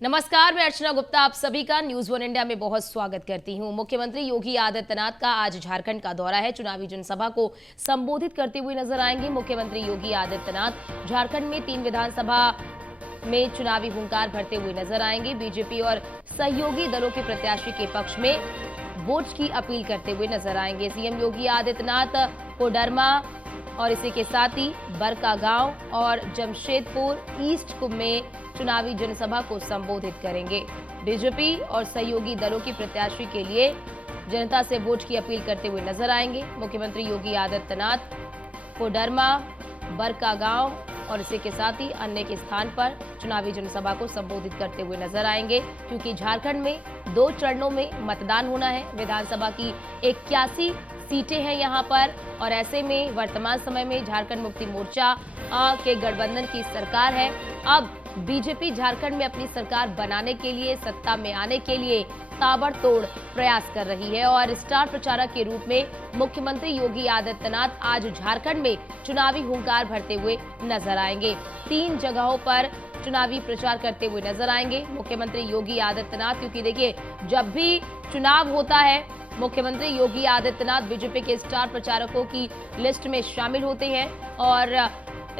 नमस्कार, मैं अर्चना गुप्ता आप सभी का न्यूज वन इंडिया में बहुत स्वागत करती हूं। मुख्यमंत्री योगी आदित्यनाथ का आज झारखंड का दौरा है। चुनावी जनसभा को संबोधित करते हुए नजर आएंगे। मुख्यमंत्री योगी आदित्यनाथ झारखंड में 3 विधानसभा में चुनावी हुंकार भरते हुए नजर आएंगे। बीजेपी और सहयोगी दलों के प्रत्याशी के पक्ष में वोट की अपील करते हुए नजर आएंगे। सीएम योगी आदित्यनाथ कोडरमा और इसी के साथ ही बरकागांव और जमशेदपुर ईस्ट में चुनावी जनसभा को संबोधित करेंगे। बीजेपी और सहयोगी दलों की प्रत्याशी के लिए जनता से वोट की अपील करते हुए नजर आएंगे। मुख्यमंत्री योगी आदित्यनाथ कोडरमा, बरकागांव और इसी के साथ ही अन्य के स्थान पर चुनावी जनसभा को संबोधित करते हुए नजर आएंगे, क्योंकि झारखंड में 2 चरणों में मतदान होना है। विधानसभा की 81 सीटें हैं यहां पर, और ऐसे में वर्तमान समय में झारखंड मुक्ति मोर्चा के गठबंधन की सरकार है। अब बीजेपी झारखंड में अपनी सरकार बनाने के लिए, सत्ता में आने के लिए ताबड़तोड़ प्रयास कर रही है, और स्टार प्रचारक के रूप में मुख्यमंत्री योगी आदित्यनाथ आज झारखंड में चुनावी हुंकार भरते हुए नजर आएंगे। 3 जगहों पर चुनावी प्रचार करते हुए नजर आएंगे मुख्यमंत्री योगी आदित्यनाथ, क्योंकि देखिए, जब भी चुनाव होता है मुख्यमंत्री योगी आदित्यनाथ बीजेपी के स्टार प्रचारकों की लिस्ट में शामिल होते हैं, और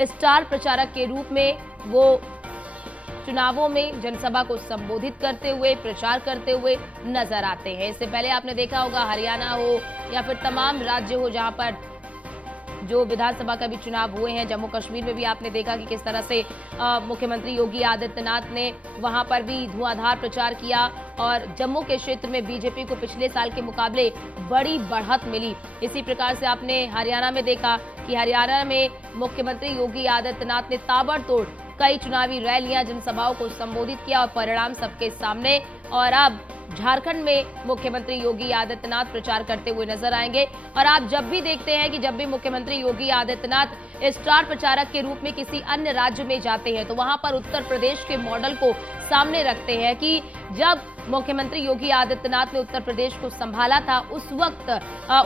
स्टार प्रचारक के रूप में वो चुनावों में जनसभा को संबोधित करते हुए, प्रचार करते हुए नजर आते हैं। इससे पहले आपने देखा होगा, हरियाणा हो या फिर तमाम राज्य हो जहां पर जो विधानसभा का भी चुनाव हुए हैं, जम्मू कश्मीर में भी आपने देखा कि किस तरह से मुख्यमंत्री योगी आदित्यनाथ ने वहां पर भी धुआंधार प्रचार किया, और जम्मू के क्षेत्र में बीजेपी को पिछले साल के मुकाबले बड़ी बढ़त मिली। इसी प्रकार से आपने हरियाणा में देखा कि हरियाणा में मुख्यमंत्री योगी आदित्यनाथ ने ताबड़तोड़ कई चुनावी रैलियां, जनसभाओं को संबोधित किया, और परिणाम सबके सामने। और अब झारखंड में मुख्यमंत्री योगी आदित्यनाथ प्रचार करते हुए नजर आएंगे। और आप जब भी देखते हैं कि जब भी मुख्यमंत्री योगी आदित्यनाथ स्टार प्रचारक के रूप में किसी अन्य राज्य में जाते हैं, तो वहां पर उत्तर प्रदेश के मॉडल को सामने रखते हैं कि जब मुख्यमंत्री योगी आदित्यनाथ ने उत्तर प्रदेश को संभाला था, उस वक्त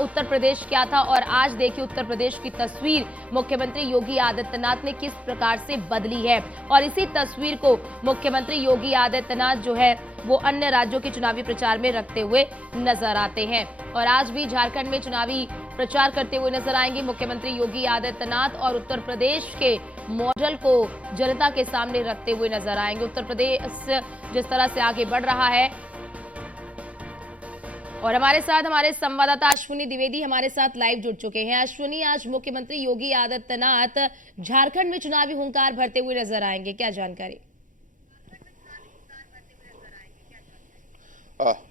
उत्तर प्रदेश क्या था, और आज देखिए उत्तर प्रदेश की तस्वीर मुख्यमंत्री योगी आदित्यनाथ ने किस प्रकार से बदली है। और इसी तस्वीर को मुख्यमंत्री योगी आदित्यनाथ जो है वो अन्य राज्यों के चुनावी प्रचार में रखते हुए नजर आते हैं, और आज भी झारखंड में चुनावी प्रचार करते हुए नजर आएंगे मुख्यमंत्री योगी आदित्यनाथ, और उत्तर प्रदेश के मॉडल को जनता के सामने रखते हुए नजर आएंगे। उत्तर प्रदेश जिस तरह से आगे बढ़ रहा है, और हमारे साथ हमारे संवाददाता अश्विनी द्विवेदी हमारे साथ लाइव जुड़ चुके हैं। अश्विनी, आज मुख्यमंत्री योगी आदित्यनाथ झारखंड में चुनावी हुंकार भरते हुए नजर आएंगे, क्या जानकारी?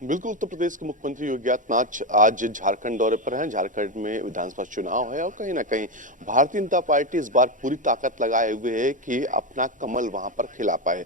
बिल्कुल, उत्तर प्रदेश के मुख्यमंत्री योगी आदित्यनाथ आज झारखंड दौरे पर हैं। झारखंड में विधानसभा चुनाव है, और कहीं ना कहीं भारतीय जनता पार्टी इस बार पूरी ताकत लगाए हुए है कि अपना कमल वहां पर खिला पाए।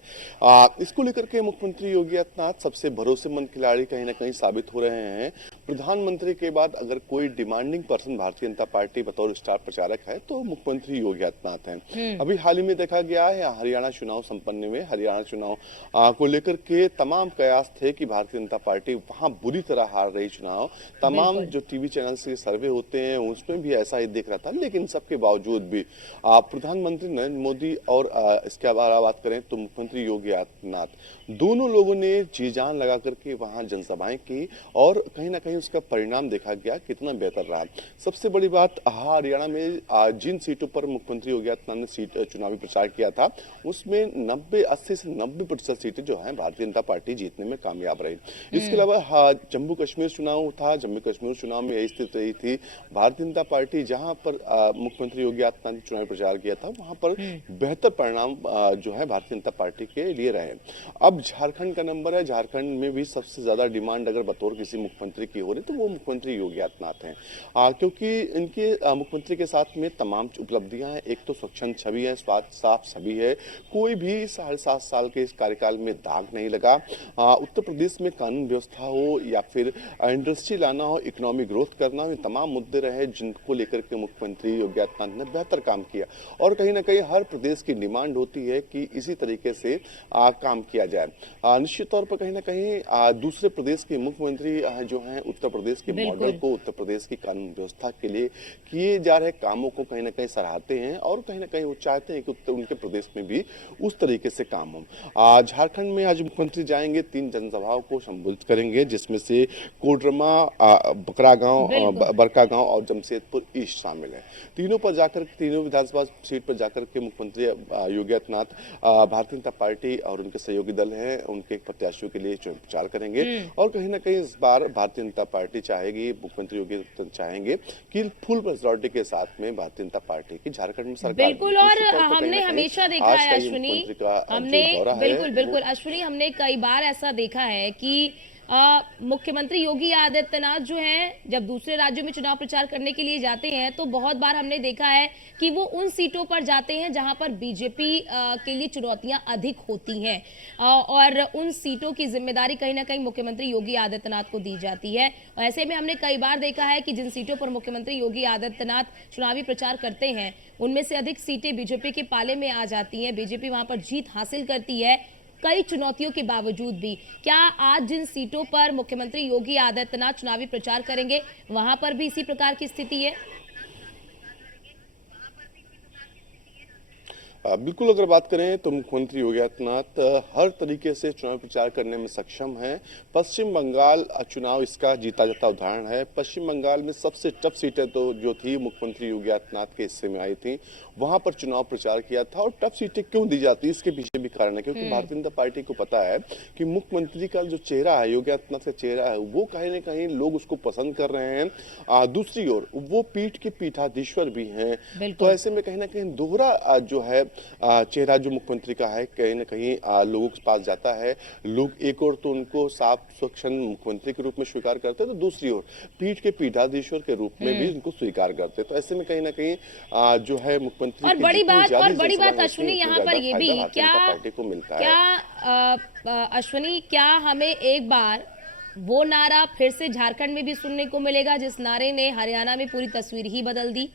इसको लेकर के मुख्यमंत्री योगी आदित्यनाथ सबसे भरोसेमंद खिलाड़ी कहीं ना कहीं साबित हो रहे हैं। प्रधानमंत्री के बाद अगर कोई demanding person Bharatiya Janata party बतौर स्टार प्रचारक है तो मुख्यमंत्री योगी आदित्यनाथ हैं। अभी हाल ही में देखा गया है, हरियाणा चुनाव संपन्न में हरियाणा चुनाव को लेकर के तमाम कयास थे कि भारतीय जनता पार्टी वहां बुरी तरह हार रही चुनाव। तमाम जो टीवी चैनल से सर्वे होते हैं उसमें भी ऐसा ही दिख रहा था, लेकिन सबके बावजूद भी प्रधानमंत्री नरेंद्र मोदी और इसके अलावा बात करें तो मुख्यमंत्री योगी आदित्यनाथ, दोनों लोगों ने जी जान लगा करके वहां जनसभाएं की, और कहीं ना कहीं उसका परिणाम देखा गया कितना बेहतर रहा। सबसे बड़ी बात, हरियाणा में जिन सीटों पर मुख्यमंत्री योगी आदित्यनाथ ने चुनावी प्रचार किया था, उसमें 80 से 90% सीटें जो है भारतीय जनता पार्टी जीतने में कामयाब रही। इसके अलावा जम्मू कश्मीर चुनाव था, जम्मू कश्मीर चुनाव में यही स्थिति रही थी। भारतीय जनता पार्टी जहां पर मुख्यमंत्री योगी आदित्यनाथ ने चुनावी प्रचार किया था, वहां पर बेहतर परिणाम जो है भारतीय जनता पार्टी के लिए रहे। अब झारखंड का नंबर है, झारखंड में भी सबसे ज्यादा डिमांड अगर बतौर किसी मुख्यमंत्री की हो रही तो वो मुख्यमंत्री योगी आदित्यनाथ हैं, क्योंकि इनके मुख्यमंत्री के साथ में तमाम उपलब्धियां हैं। एक तो स्वच्छंद छवि है, साफ छवि है, कोई भी 7.5 साल के इस कार्यकाल में दाग नहीं लगा। उत्तर प्रदेश में कानून व्यवस्था हो या फिर इंडस्ट्री लाना हो, इकोनॉमिक ग्रोथ करना हो, ये तमाम मुद्दे रहे जिनको लेकर के मुख्यमंत्री योगी आदित्यनाथ ने बेहतर काम किया। और कहीं ना कहीं हर प्रदेश की डिमांड होती है कि इसी तरीके से काम किया जाए। निश्चित तौर पर कहीं ना कहीं दूसरे प्रदेश के मुख्यमंत्री जो हैं उत्तर प्रदेश के बिल्कुल। मॉडल को, उत्तर प्रदेश की कानून व्यवस्था के लिए किए जा रहे कामों को कहीं ना कहीं सराहते हैं और कहीं ना कहीं वो चाहते हैं कि उनके प्रदेश में भी उस तरीके से काम हो। झारखंड में आज मुख्यमंत्री जाएंगे, 3 जनसभाओं को संबोधित करेंगे, जिसमें से कोडरमा, बकरागांव, बिल्कुल। बरकागांव और जमशेदपुर ईस्ट शामिल है। तीनों पर जाकर, तीनों विधानसभा सीट पर जाकर के मुख्यमंत्री योगी आदित्यनाथ भारतीय जनता पार्टी और उनके सहयोगी दल हैं उनके प्रत्याशियों के लिए चुनाव प्रचार करेंगे और कहीं ना कहीं इस बार भारतीय जनता पार्टी चाहेगी, मुख्यमंत्री योगी आदित्यनाथ चाहेंगे कि फुल मेजॉरिटी के साथ में भारतीय जनता पार्टी की झारखंड में सरकार बिल्कुल। बने। और दूसरी तरफ कहीं हमने ना कहीं हमेशा देखा आज है का ये अश्विनी, मुख्यमंत्री का हमने जो दौरा है बिल्कुल वो बिल्कुल अश्विनी, हमने कई बार ऐसा देखा है कि मुख्यमंत्री योगी आदित्यनाथ जो हैं जब दूसरे राज्यों में चुनाव प्रचार करने के लिए जाते हैं तो बहुत बार हमने देखा है कि वो उन सीटों पर जाते हैं जहां पर बीजेपी के लिए चुनौतियां अधिक होती हैं और उन सीटों की जिम्मेदारी कहीं ना कहीं मुख्यमंत्री योगी आदित्यनाथ को दी जाती है। ऐसे में हमने कई बार देखा है कि जिन सीटों पर मुख्यमंत्री योगी आदित्यनाथ चुनावी प्रचार करते हैं उनमें से अधिक सीटें बीजेपी के पाले में आ जाती हैं, बीजेपी वहां पर जीत हासिल करती है कई चुनौतियों के बावजूद भी। क्या आज जिन सीटों पर मुख्यमंत्री योगी आदित्यनाथ चुनावी प्रचार करेंगे वहां पर भी इसी प्रकार की स्थिति है? बिल्कुल, अगर बात करें तो मुख्यमंत्री योगी आदित्यनाथ हर तरीके से चुनाव प्रचार करने में सक्षम हैं। पश्चिम बंगाल चुनाव इसका जीता जाता उदाहरण है। पश्चिम बंगाल में सबसे टफ सीटें तो जो थी मुख्यमंत्री योगी आदित्यनाथ के हिस्से में आई थी, वहां पर चुनाव प्रचार किया था। और टफ सीटें क्यों दी जाती है इसके पीछे भी कारण है, क्योंकि भारतीय जनता पार्टी को पता है कि मुख्यमंत्री का जो चेहरा है, योगी आदित्यनाथ का चेहरा है, वो कहीं ना कहीं लोग उसको पसंद कर रहे हैं। दूसरी ओर वो पीठ के पीठाधीश्वर भी हैं, तो ऐसे में कहीं ना कहीं दोहरा जो है चेहरा जो मुख्यमंत्री का है कहीं ना कहीं लोगों के पास जाता है। लोग एक और तो उनको साफ स्वच्छ मुख्यमंत्री के रूप में स्वीकार करते हैं, तो दूसरी ओर पीठ के पीठाधीश्वर के रूप में भी उनको स्वीकार करते हैं। तो ऐसे में कहीं ना कहीं जो है मुख्यमंत्री और की बड़ी जितनी बात ज्यादा जनसभाएं अश्विनी होती हैं, यहाँ उतना पर ज्यादा ये भी फायदा भारतीय क्या जनता पार्टी को मिलता है। क्या अश्विनी, क्या हमें एक बार वो नारा फिर से झारखंड में भी सुनने को मिलेगा जिस नारे ने हरियाणा में पूरी तस्वीर ही बदल दी?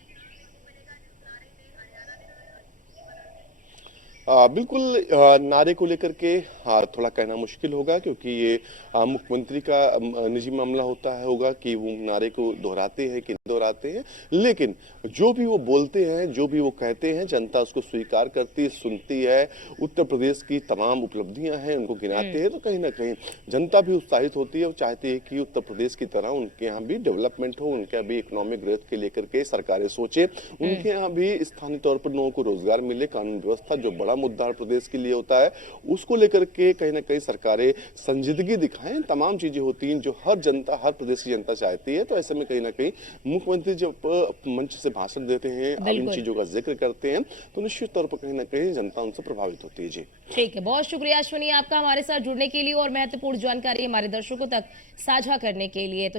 बिल्कुल, नारे को लेकर के थोड़ा कहना मुश्किल होगा, क्योंकि ये मुख्यमंत्री का निजी मामला होगा कि वो नारे को दोहराते हैं कि नहीं दोहराते हैं। लेकिन जो भी वो बोलते हैं, जो भी वो कहते हैं, जनता उसको स्वीकार करती है, सुनती है। उत्तर प्रदेश की तमाम उपलब्धियां हैं उनको गिनाते हैं, तो कहीं ना कहीं जनता भी उत्साहित होती है। वो चाहती है कि उत्तर प्रदेश की तरह उनके यहाँ भी डेवलपमेंट हो, उनके यहाँ भी इकोनॉमिक ग्रोथ के लेकर के सरकारें सोचे, उनके यहाँ भी स्थानीय तौर पर लोगों को रोजगार मिले। कानून व्यवस्था जो बड़ा मुद्दा प्रदेश के लिए होता है, उसको लेकर के कहीं ना कहीं सरकारें संजीदगी दिखाएं। तमाम चीजें होती हैं जो हर जनता, हर प्रदेश की जनता चाहती है। तो ऐसे में कहीं ना कहीं मुख्यमंत्री जब मंच से भाषण देते हैं, इन चीजों का जिक्र करते हैं, तो निश्चित तौर पर कहीं ना कहीं जनता उनसे प्रभावित होती है। जी ठीक है, बहुत शुक्रिया अश्विनी आपका हमारे साथ जुड़ने के लिए और महत्वपूर्ण जानकारी हमारे दर्शकों तक साझा करने के लिए। तो